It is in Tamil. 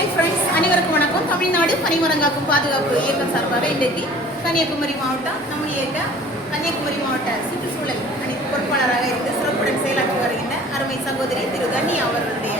ஹாய் ஃப்ரெண்ட்ஸ், அனைவருக்கும் வணக்கம். தமிழ்நாடு பனிமரங்காக்கும் பாதுகாப்பு இயக்கம் சார்பாக இன்றைக்கு கன்னியாகுமரி மாவட்டம் நம்ம இயக்க கன்னியாகுமரி மாவட்ட சுற்றுச்சூழல் பொறுப்பாளராக இருந்து சிறப்புடன் செயலாற்றி வருகின்ற அருமை சகோதரி திரு தன்யா அவர்களுடைய